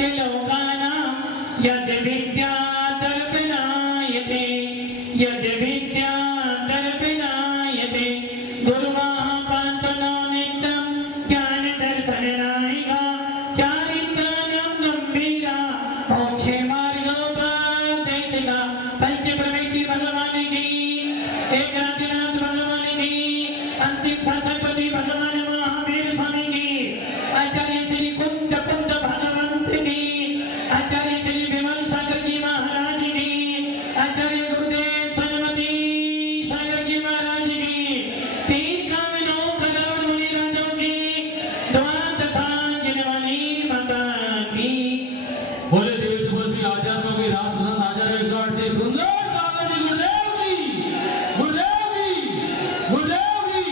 लोकानां यद् विद्या दर्पणायते यद् विद्या दर्पणायते गुरुवाः पान्तनो नित्यं ज्ञानदर्पणनायिका चारित्राणां गम्भीरा मोक्षे मार्गोपदेशिका पंचप्रवेशी भगवान की एक राधिनाथ भगवान की अंतिम शासनपति भगवान महावीर स्वामी की आचार्य श्री कुंद भगवंत की आचार्य श्री विमल सागर जी महाराज की आचार्य गुरुदेव सरस्वती सागर जी महाराज की 3 करोड़ मुनि राजों की दुआ तथा जिनवानी माता की बोले देव तुलसी आचार्यों की राष्ट्र संत आचार्य विश्वास से सुंदर सागर जी गुरुदेव की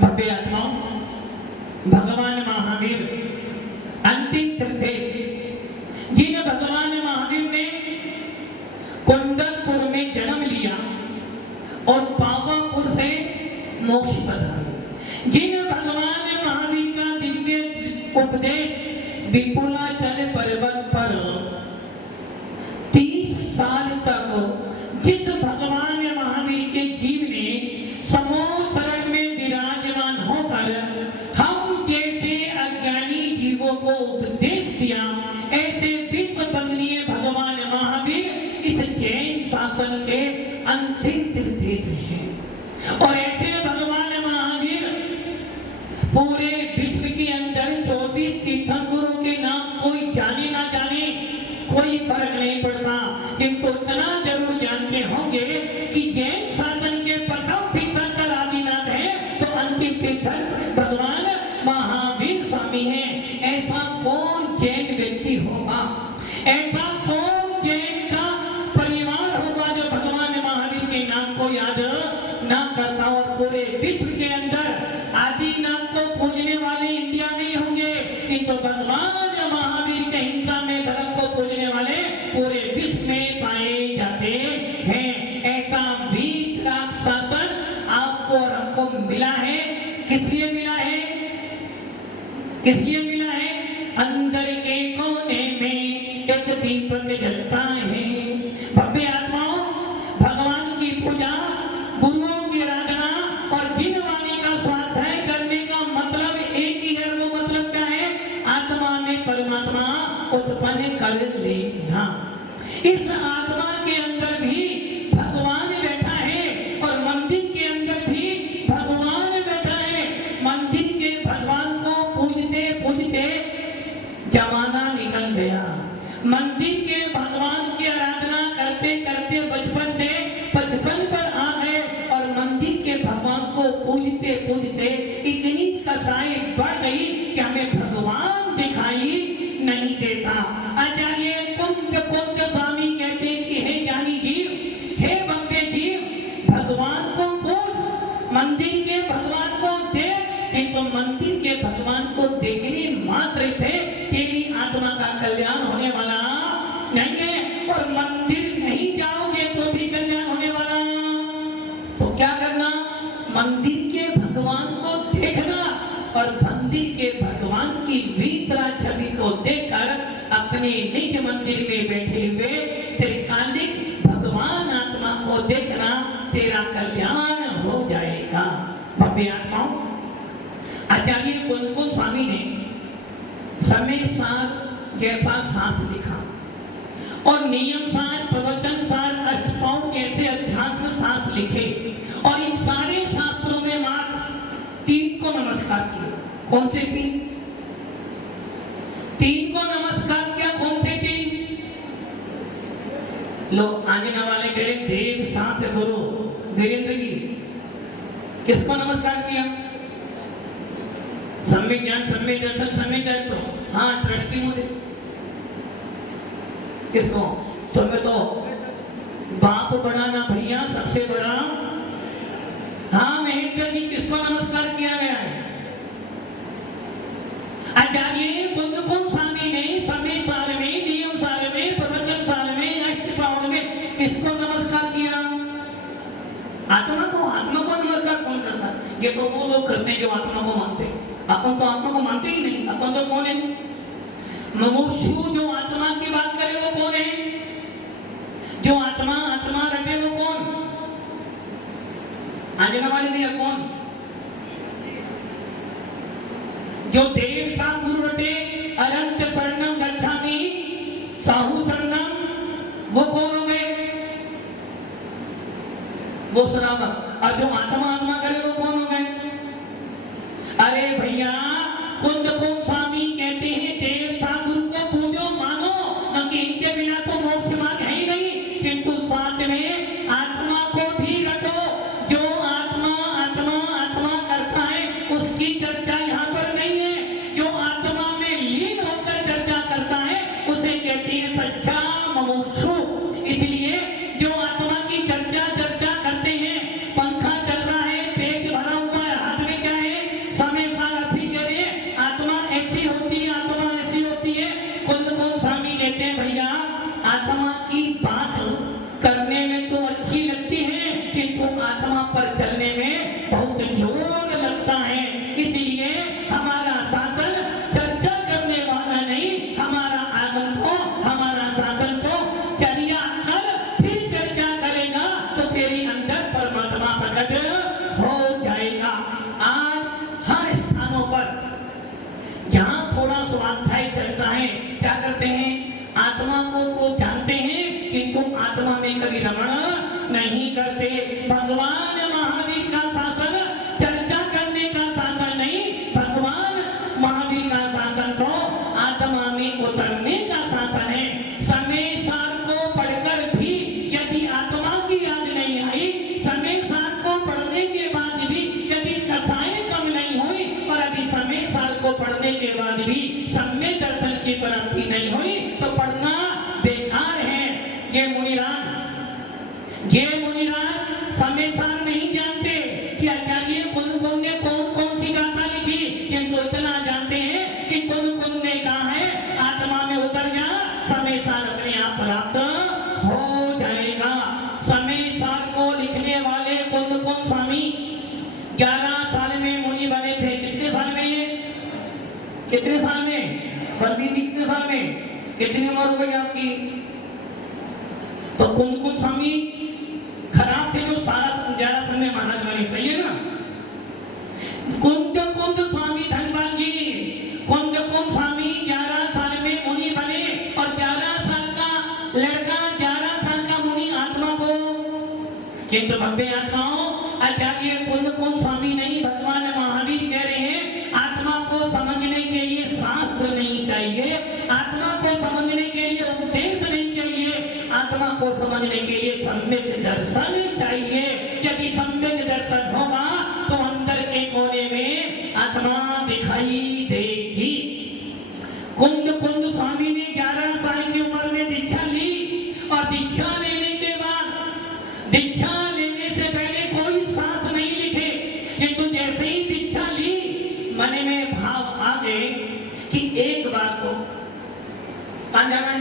भव्य आत्माओं भगवान महावीर अंतिम निर्देश जिन भगवान महावीर ने कुंदनपुर में जन्म लिया और पावापुर से मोक्ष पधारे जिन भगवान महावीर का दिव्य उपदेश विपुलाचल पर्वत पर 30 साल तक जिस भगवान महावीर के जीव ने समूह शरण में विराजमान होकर हम जैसे अज्ञानी जीवों को उपदेश दिया ऐसे विश्व वंदनीय भगवान महावीर इस जैन शासन के अंतिम निर्देश हैं और ऐसे भगवान महावीर पूरे विश्व के अंदर 24 तीर्थंकरों के नाम कोई जाने ना जाने कोई फर्क नहीं पड़ता किंतु इतना जरूर जानते होंगे कि जैन शासन के प्रथम तीर्थंकर आदिनाथ है तो अंतिम तीर्थंकर भगवान महावीर स्वामी हैं। ऐसा कौन जैन व्यक्ति होगा ऐसा कौन जैन का परिवार होगा जो भगवान महावीर के नाम को याद ना करता और पूरे विश्व के अंदर आदिनाथ को पूजने वाले इंडिया में ही होंगे किंतु भगवान महावीर के हिंसा में धर्म को पूजने वाले पूरे विश्व में पाए जाते हैं। ऐसा वीर शासन आपको और हमको मिला है किस लिए मिला है अंदर के कोने में एक दीपक जलता है। भव्य आत्माओं भगवान की पूजा गुरुओं की आराधना और जिन वाणी का स्वाध्याय करने का मतलब एक ही है। वो मतलब क्या है आत्मा में परमात्मा उत्पन्न कर लेना। इस आत्मा के अंदर भी भगवान बैठा है और मंदिर के अंदर भी भगवान बैठा है। मंदिर के भगवान को पूजते पूजते जमाना निकल गया। मंदिर के भगवान की आराधना करते करते बचपन से 55 पर आ गए और मंदिर के भगवान को पूजते पूजते इतनी कसाई बढ़ गई कि हमें भगवान दिखाई नहीं देता। आचार्य कुंद स्वामी कहते हैं कि हे ज्ञानी जीव हे भव्य जीव भगवान को पूज मंदिर के भगवान को देख किंतु मंदिर के भगवान को देखने मात्र से तेरी आत्मा का कल्याण होने वाला नहीं है और मंदिर नहीं जाओगे तो भी कल्याण होने वाला। तो क्या करना मंदिर के भगवान को देखना और मंदिर के भगवान की वितरा छवि को देखकर अपने निज मंदिर में बैठे हुए त्रिकालिक भगवान आत्मा को देखना तेरा कल्याण हो जाएगा। भव्य आत्माओं आचार्य कुंद स्वामी ने समय सार जैसा शास्त्र लिखा और नियम सार प्रवचन सार अष्टपाउ जैसे अध्यात्म शास्त्र लिखे और इन सारे शास्त्रों में मात्र 3 को नमस्कार किया। कौन से 3 को नमस्कार किया। कौन से 3 लोग आने वाले कह रहे देव साथ गुरु वीरेंद्र जी किसको नमस्कार किया। सम्यक ज्ञान सम्यक दर्शन सम्यक दायित्व हाँ ट्रस्टी मोदी किसको तुम्हें तो बाप बड़ा ना भैया सबसे बड़ा हाँ महेंद्र जी किसको नमस्कार किया गया है। आचार्य कुंद स्वामी ने समय सार में नियम सार में प्रवचन सार में अष्टपाउन में किसको नमस्कार किया। आत्मा को नमस्कार कौन करता। ये तो वो लोग करते हैं जो आत्मा को मानते। अपन तो आत्मा को मानते ही नहीं। अपन तो कौन है मुमुक्षु जो आत्मा की बात करे वो कौन है? जो आत्मा आत्मा रटे वो कौन? आंजना वाले भैया कौन? जो देव सा गुरु रटे अनंत शरणम गच्छामि साहू शरणम, वो कौन हो गए? वो सुनावा। और जो आत्मा आत्मा करे वो कौन हो गए? अरे भैया, कुंद कुंद स्वामी कहते हैं देव सा गुरु को पूजो मानो, न कि इनके बिना तो मोक्ष मार्ग है ही नहीं, किंतु साथ में आत्मा को भी रटो। जो आत्मा आत्मा आत्मा करता है उसकी चर्चा यहाँ पर नहीं है। जो आत्मा में लीन होकर चर्चा करता है उसे कहती है सच्चा मुमुक्षु। इसलिए जो आत्मा की चर्चा करते हैं, पंखा चल रहा है, पेट भरा हुआ है, हाथ में क्या है? समय साल अभी कह रहे हैं आत्मा ऐसी होती है, आत्मा ऐसी होती है। कुंद कुंद स्वामी कहते हैं भैया, आत्मा की बात करने में तो अच्छी लगती है, किंतु आत्मा पर चलने में बहुत जोर लगता है। इसलिए हमारा साधन चर्चा करने वाला नहीं, हमारा आगम को, हमारा साधन को चर्या कर फिर चर्चा करेगा तो तेरी अंदर परमात्मा प्रकट हो जाएगा। आज हर स्थानों पर जहाँ थोड़ा स्वाध्याय चलता है, क्या करते हैं? आत्मा को तो जानते हैं किंतु आत्मा में कभी रमण नहीं करते। भगवान महावीर का शासन चर्चा करने का शासन नहीं, भगवान महावीर का शासन तो आत्मा में उतरने का शासन है। समय सार को पढ़कर भी यदि आत्मा की याद नहीं आई, समय सार को पढ़ने के बाद भी यदि कथाएं कम नहीं हुई, और यदि समय सार को पढ़ने के बाद भी सम्यक दर्शन की प्राप्ति नहीं हुई तो पढ़ना बेकार है। ये मुनिराज समय सार नहीं जानते कि आचार्य कुंद कुंद ने कौन कौन सी गाथा लिखी, किंतु इतना जानते हैं कि कुंद कुंद ने कहा है आत्मा में उतर जा, समय सार अपने आप प्राप्त हो जाएगा। समय सार को लिखने वाले कुंद कुंद स्वामी 11 साल में मुनि बने थे। कितने साल में? कितने साल में? बल्कि कितने साल में? कितनी उम्र हो गई आपकी? तो कुंद कुंद स्वामी खराब थे जो सारा 11 साल में महाराज बने, सही है ना? कुंद कुंद स्वामी धनवान जी, कुंद कुंद स्वामी 11 साल में मुनि बने, और 11 साल का लड़का 11 साल का मुनि आत्मा को, किंतु भव्य आत्माओं, आचार्य कुंद कुंद स्वामी नहीं, भगवान महावीर कह रहे हैं आत्मा को समझने के लिए शास्त्र नहीं चाहिए, आत्मा को समझने के लिए उपदेश नहीं चाहिए, आत्मा को समझने के लिए सम्यक दर्शन चाहिए। यदि सम्यक दर्शन होगा तो अंदर के कोने में आत्मा दिखाई देगी। कुंद कुंद स्वामी ने 11 साल की उम्र में दीक्षा ली, और दीक्षा लेने के बाद, दीक्षा लेने से पहले कोई शास्त्र नहीं लिखे, किंतु जैसे ही दीक्षा ली मन में भाव आ गए कि एक बार को कहाँ जाना है,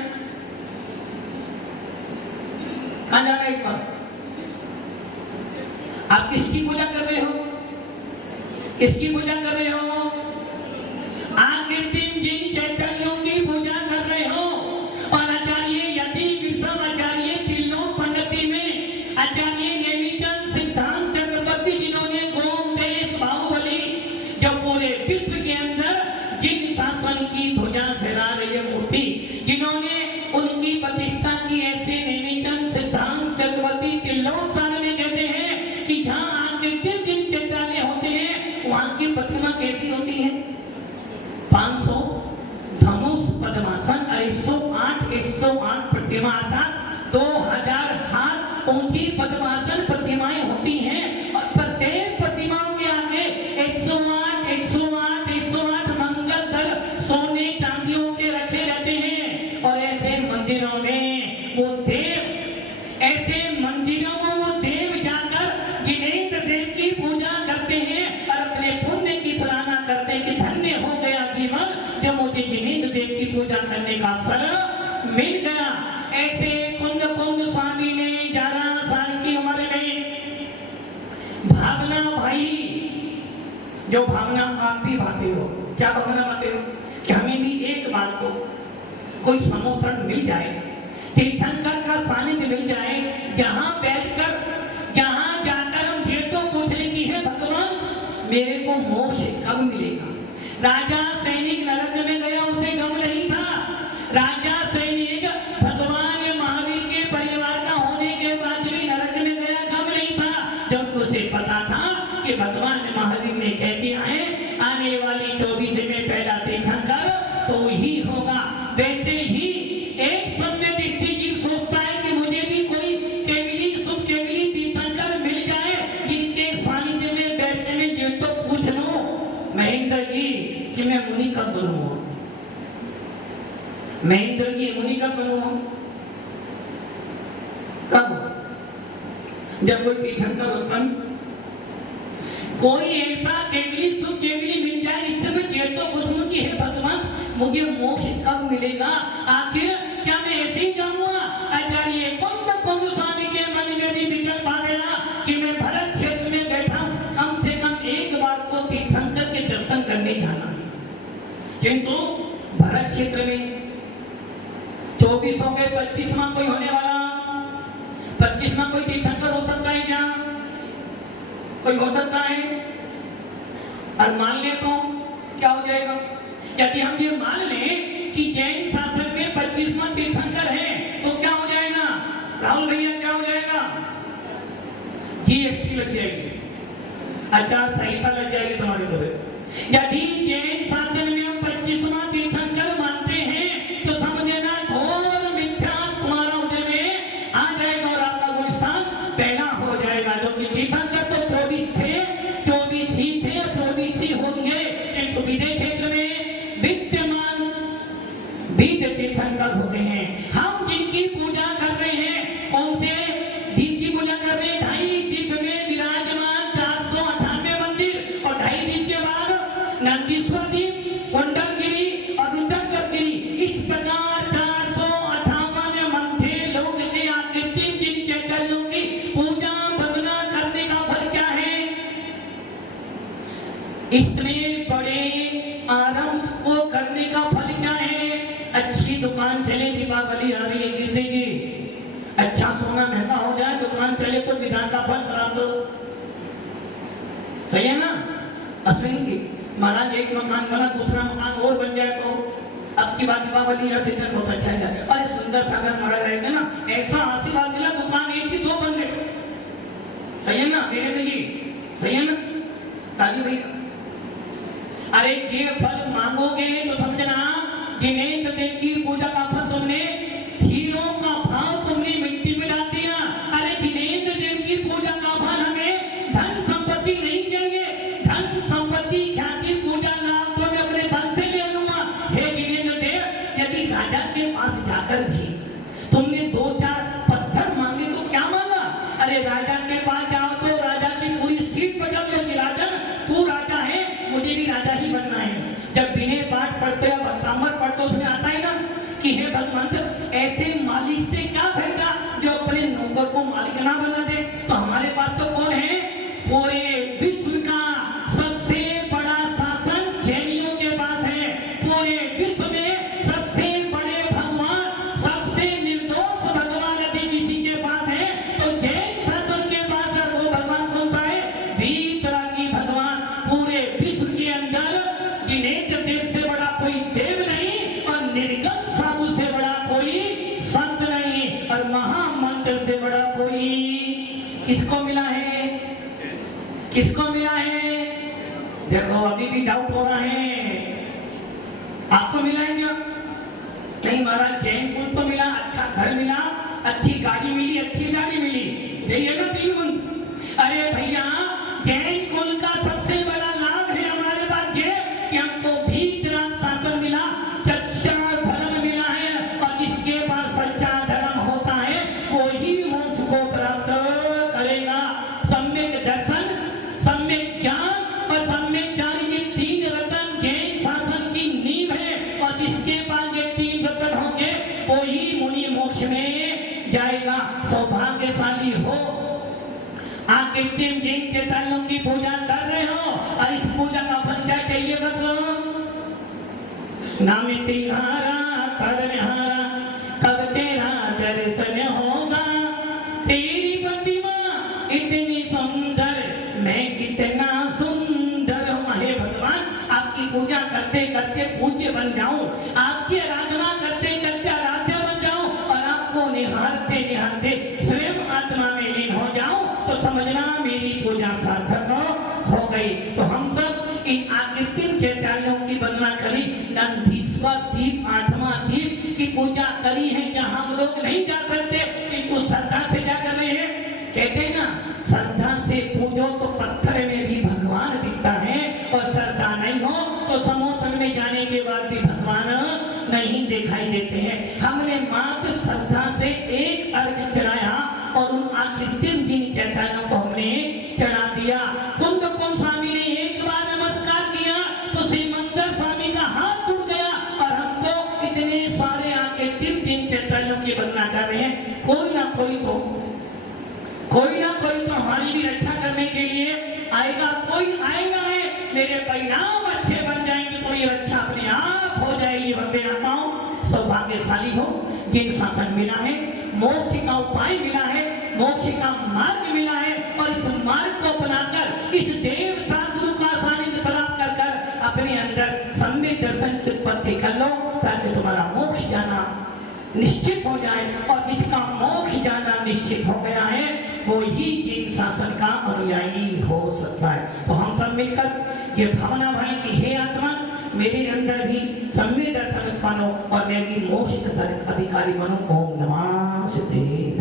कहाँ जाना है? एक बार आप किसकी पूजा कर रहे हो? किसकी पूजा कर रहे हो? आकृतिम जिन चैतन्यों की पूजा कर रहे हो। और आचार्य यदि विश्व आचार्य तिल्लो पंडिती में आचार्य नेमिचंद सिद्धांत चक्रवर्ती, जिन्होंने गोम देश बाहुबली, जो पूरे विश्व के अंदर जिन शासन की ध्वजा फहरा रही है मूर्ति, जिन्होंने उनकी प्रतिष्ठा की, ऐसे नेमिचंद सिद्धांत चक्रवर्ती तिल्लो साल में कहते हैं कि जहाँ आकृतिम जिन चैतन्य होते हैं वहां की प्रतिमा कैसी होती है? 500 धनुष पद्मासन, 108 प्रतिमा अर्थात 2000 हाथ ऊंची पद्मासन प्रतिमाएं होती हैं, और प्रत्येक प्रतिमाओं के आगे 108 मंगल दल सोने चांदियों के रखे रहते हैं। और ऐसे मंदिरों में वो देव, ऐसे मंदिरों में वो देव जाकर जिनेंद्र देव की पूजा करते हैं और अपने पुण्य की सराहना करते हैं कि धन्य हो गया जीवन जो मुझे जिनेंद्र देव की पूजा करने का अवसर मिल गया। ऐसे कुंद कुंद स्वामी ने 11 साल की उम्र में भावना भाई, जो भावना आप भी भाते हो, क्या भावना भाते हो? कि हमें भी एक बात को कोई समोसण मिल जाए, तीर्थंकर का सानिध्य मिल जाए, जहां बैठकर जहां जाकर हम ये तो पूछने की है भगवान मेरे को मोक्ष कब मिलेगा। राजा सैनिक नरक में गया, उसे गम नहीं था। राजा सैनिक भगवान महावीर के परिवार का होने के बाद भी नरक में गया, गम नहीं था। जब उसे पता था कि भगवान महावीर ने कह दिया है आने वाली 24 में पहला तीर्थंकर तो ही होगा, वैसे ही एक सम्य दृष्टि जीव सोचता है कि मुझे भी कोई केवली सुख केवली तीर्थंकर मिल जाए जिनके सानिध्य में बैठने में ये तो पूछ लो महेंद्र जी कि मैं मुनि कब बनूंगा, महेंद्र जी मुनि कब बनूंगा, कब, जब कोई तीर्थंकर उत्पन्न कोई ऐसा केवली सुख केवली मिल जाए इससे मैं ये तो पूछूं कि हे भगवान मुझे मोक्ष कब मिलेगा। आखिर क्या मैं ऐसे ही जाऊंगा। आचार्य कुंद स्वामी के मन में भी विकल्प आ गया कि मैं भरत क्षेत्र में बैठा हूं, कम से कम एक बार तो तीर्थंकर के दर्शन करने जाना है। किंतु भरत क्षेत्र में 24 हो गए, 25वां कोई होने वाला, 25वां कोई तीर्थंकर हो सकता है क्या, कोई हो सकता है। और मान ले तो क्या हो जाएगा, यदि हम ये मान लें कि जैन शासक में 25वां तीर्थंकर है तो क्या हो जाएगा राहुल भैया, क्या हो जाएगा, जीएसटी लग जाएगी, आचार संहिता लग जाएगी तुम्हारे तो। यदि जैन शासन में हम 25वां तीर्थंकर मानते हैं तो समझ लेना घोर मिथ्या तुम्हारा उदय में आ जाएगा और आपका गुलिस्तान पहला हो जाएगा। जो कि तीर्थंकर तो 24 थे, 24 ही थे, 24 ही होंगे, किंतु विदेश क्षेत्र में विद्यमान 20 तीर्थंकर होते हैं। हम जिनकी पूजा कर रहे हैं, कौन से जिनकी पूजा कर रहे हैं, 2.5 दीप में विराजमान 498 मंदिर और 2.5 दीप के बाद नंदीश्वर दीप, कुंडलगिरी और रुद्रगिरी, इस प्रकार 458 मंदिर लोग के आकृति जिनके कलों की पूजा वंदना करने का फल क्या है। इतने बड़े आरंभ को करने का फल क्या है, अच्छी दुकान चले, दीपावली आ रही है गिरदेगी, अच्छा सोना महंगा हो जाए, दुकान चले तो विधान का फल प्राप्त हो, सही है ना। अश्विनी महाराज एक मकान बना, दूसरा मकान और बन जाए तो अब की बात दीपावली या सीजन बहुत अच्छा है। अरे सुंदर सागर महाराज रहेंगे ना, ऐसा आशीर्वाद मिला, दुकान एक की 2 बन गए, सही है ना वीरेंद्र जी, सही है ना, ताली भैया। अरे ये फल मांगोगे तो समझना जिनेन्द्र देव की पूजा का फल तुमने, हीरों का भाव तुमने मिट्टी में डाल दिया। अरे जिनेन्द्र देव की पूजा का फल हमें धन संपत्ति नहीं चाहिए, धन संपत्ति ख्याति पूजा लाभ तो मैं अपने धन से ले लूंगा। हे जिनेन्द्र देव यदि राजा के पास जाकर भी तुमने 2-4 पत्थर मांगे तो क्या मांगा, अरे राजा के पास जाओ तो राजा की पूरी सीट बदल लो कि राजा तू राजा है, मुझे भी राजा ही बनना है। जब विनय पाठ पढ़ते या भक्तामृत पढ़ते उसमें आता है ना कि हे भगवंत ऐसे मालिक से क्या फायदा जो अपने नौकर को मालिक ना बना दे। तो हमारे पास तो कौन है, पूरे विश्व का सबसे बड़ा शासन जैनियों के पास है, पूरे विश्व में सबसे बड़े भगवान, सबसे निर्दोष भगवान यदि किसी के पास है तो जैन शासन के पास है। वो भगवान कौन सा है, वीतरागी भगवान। पूरे विश्व के अंदर जिनेन्द्र देव से बड़ा कोई देव नहीं और निर्गम साधु से बड़ा कोई संत नहीं और महामंत्र से बड़ा कोई किसको मिला है, किसको मिला है। देखो अभी भी डाउट हो रहा है, आपको मिला है क्या, नहीं महाराज जैन कुल तो मिला, अच्छा घर मिला, अच्छी गाड़ी मिली, अच्छी गाड़ी मिली, यही है ना 3 गुण। अरे भैया जैन कुल का सबसे बड़ा लाभ है हमारे पास ये कि हमको भीतराम शासन मिला, सच्चा धर्म मिला है और जिसके पास सच्चा धर्म होता है वो ही मोक्ष को प्राप्त करेगा। सम्यक दर्शन, सम्यक ज्ञान और सम्यक ज्ञान, ये 3 रत्न जैन शासन की नींव है और जिसके पास ये 3 रत्न होंगे वो ही मुनि मोक्ष में जाएगा। सौभाग्यशाली हो आके तुम जिन चैतन्यों की पूजा कर रहे हो और इस पूजा का फल क्या चाहिए, बस नाम तुम्हारा करनहारा, कब तेरा दर्शन होगा, तेरी प्रतिमा इतनी सुंदर, मैं कितना सुंदर हूँ। हे भगवान, आपकी पूजा करते करते पूज्य बन जाऊं, आपकी आराधना करते करते आराध्य बन जाऊं और आपको निहारते निहारते स्वयं आत्मा में लीन हो जाऊं, तो समझना मेरी पूजा सार्थक हो गई। तो हम सब इन आकृतिक चैतानियों की वंदना करी, नंदीश्वर दीप 8वां दीप की पूजा करी है, जहां हम लोग नहीं जा सकते किंतु श्रद्धा से जा कर रहे हैं। कहते हैं ना, श्रद्धा से पूजो तो पत्थर में भी भगवान दिखता है, और श्रद्धा नहीं हो तो समोसन में जाने के बाद भी भगवान नहीं दिखाई देते हैं। हमने मात्र श्रद्धा से एक अर्घ चढ़ाया और उन आकृतिक जिन चैतानियों को हमने चढ़ा दिया। कुंद कुंद स्वामी ने एक बार नमस्कार किया तो श्रीमंदर स्वामी का हाथ टूट गया, और हमको इतने सारे आकृतिक जिन चैतानियों की वंदना कर रहे हैं। कोई ना कोई तो हमारी भी रक्षा करने के लिए आएगा, कोई आएगा है, मेरे परिणाम अच्छे बन जाएंगे तो ये रक्षा अपने आप हो जाएगी। भव्य आत्माओं, सौभाग्यशाली हो जिन शासन मिला है, मोक्ष का उपाय मिला है, मोक्ष का मार्ग मिला है, और इस मार्ग को अपनाकर इस देव सद्गुरु का सानिध्य प्राप्त कर कर अपने अंदर सम्यक दर्शन की उत्पत्ति कर लो, ताकि तुम्हारा मोक्ष जाना निश्चित हो जाए। और जिसका मोक्ष जाना निश्चित हो गया है वो ही जिन शासन का अनुयायी हो सकता है। तो हम सब मिलकर ये भावना भाई कि हे आत्मा, मेरे अंदर भी सम्यक दर्शन उत्पन्न हो और मैं भी मोक्ष का अधिकारी बनूं। ओम नमः शिवाय।